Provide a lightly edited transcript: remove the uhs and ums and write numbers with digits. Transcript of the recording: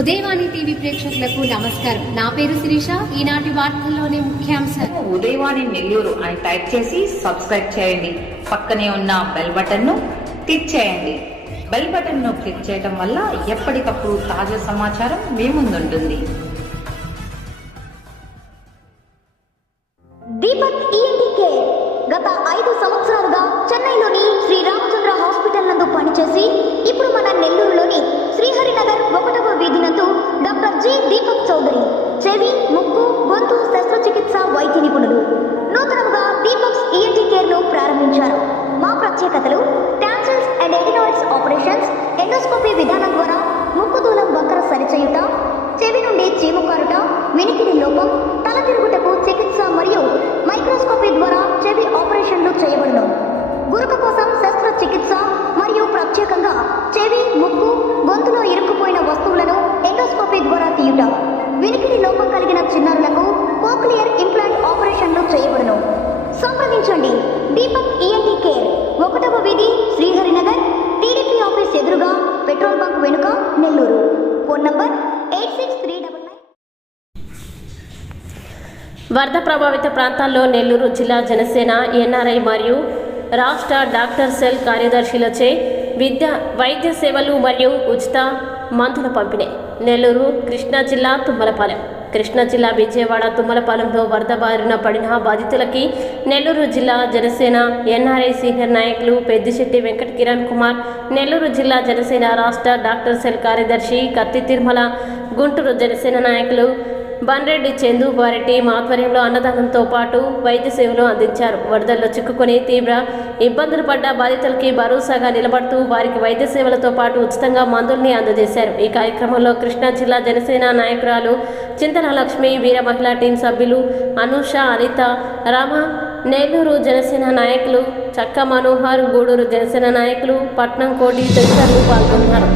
Udayavani TV ప్రేక్షకులకు నమస్కారం. నా పేరు శిరీష. ఈనాటి వార్తల్లోని ముఖ్యాంశాలు. ఉదయవాణి నెల్లూరు అని టైప్ చేసి సబ్స్క్రైబ్ చేయండి. పక్కనే ఉన్న బెల్ బటన్ ను క్లిక్ చేయండి. బెల్ బటన్ ను క్లిక్ చేయడం వల్ల ఎప్పటికప్పుడు తాజా సమాచారం మీ ముందుంటుంది. దీపక్ ఈఎన్టీ కేర్ గత 5 సంవత్సరాలుగా చెన్నైలోని శ్రీ రామచంద్ర హాస్పిటల్ నందు పనిచేసి ఇప్పుడు మన నెల్లూరులోని శ్రీహరినగర్ 1వ వీధి నందు డాక్టర్ జి దీపక్ చౌదరి చెవి, ముక్కు, గొంతు శస్త్రచికిత్స వైద్య నిపుణులు నూతనంగా దీపక్స్ ఈఎన్టీ కేర్ ను ప్రారంభించారు. మా ప్రత్యేకతలు: tonsils and adenoids operations, endoscopy విధానం ద్వారా ముక్కు దూలం వంకర సరిచేయుట, చెవి నుండి చీము కారుట, వినికిడి లోపం, తల తిరుగుటకు చికిత్స మరియు మైక్రోస్కోపీ ద్వారా చెవి ఆపరేషన్లు చేయబడును. గురక కోసం శస్త్రచికిత్స మరియు ప్రత్యేకంగా చెవి, ముక్కు, గొంతులో ఇరుక్కుపోయిన వస్తువులను ఎండోస్కోపీ ద్వారా తీయుట, వినికిడి లోపం కలిగిన చిన్నారులకు కోక్లియర్ ఇంప్లాంట్ ఆపరేషన్లు చేయబడును. సంప్రదించండి. దీపక్ ఈఎన్టీ కేర్, 1వ వీధి, శ్రీహరినగర్, టీడీపీ ఆఫీస్ ఎదురుగా, పెట్రోల్ బంక్ వెనుక, నెల్లూరు. Phone number 8639. వరద ప్రభావిత ప్రాంతాల్లో నెల్లూరు జిల్లా జనసేన, ఎన్ఆర్ఐ మరియు రాష్ట్ర డాక్టర్ సెల్ కార్యదర్శులచే వైద్య సేవలు మరియు ఉచిత మందుల పంపిణీ. నెల్లూరు, కృష్ణా జిల్లా తుమ్మలపాలెం. కృష్ణా జిల్లా విజయవాడ తుమ్మలపాలెంలో వరద బారిన పడిన బాధితులకి నెల్లూరు జిల్లా జనసేన, ఎన్ఆర్ఐ సీనియర్ నాయకులు పెద్దిశెట్టి వెంకట కిరణ్ కుమార్, నెల్లూరు జిల్లా జనసేన రాష్ట్ర డాక్టర్ సెల్ కార్యదర్శి కత్తి తిరుమల, గుంటూరు జనసేన నాయకులు బన్రెడ్డి చందు వారి టీం ఆధ్వర్యంలో అన్నదానంతో పాటు వైద్య సేవలు అందించారు. వరదల్లో చిక్కుకొని తీవ్ర ఇబ్బందులు పడ్డ బాధితులకి భరోసాగా నిలబడుతూ వారికి వైద్య సేవలతో పాటు ఉచితంగా మందుల్ని అందజేశారు. ఈ కార్యక్రమంలో కృష్ణా జిల్లా జనసేన నాయకురాలు చింతన లక్ష్మి, వీర మహిళా టీం సభ్యులు అనూష, అనిత, రామ, నెల్లూరు జనసేన నాయకులు చక్క మనోహర్, గూడూరు జనసేన నాయకులు పట్నం కోటి తదితరులు పాల్గొన్నారు.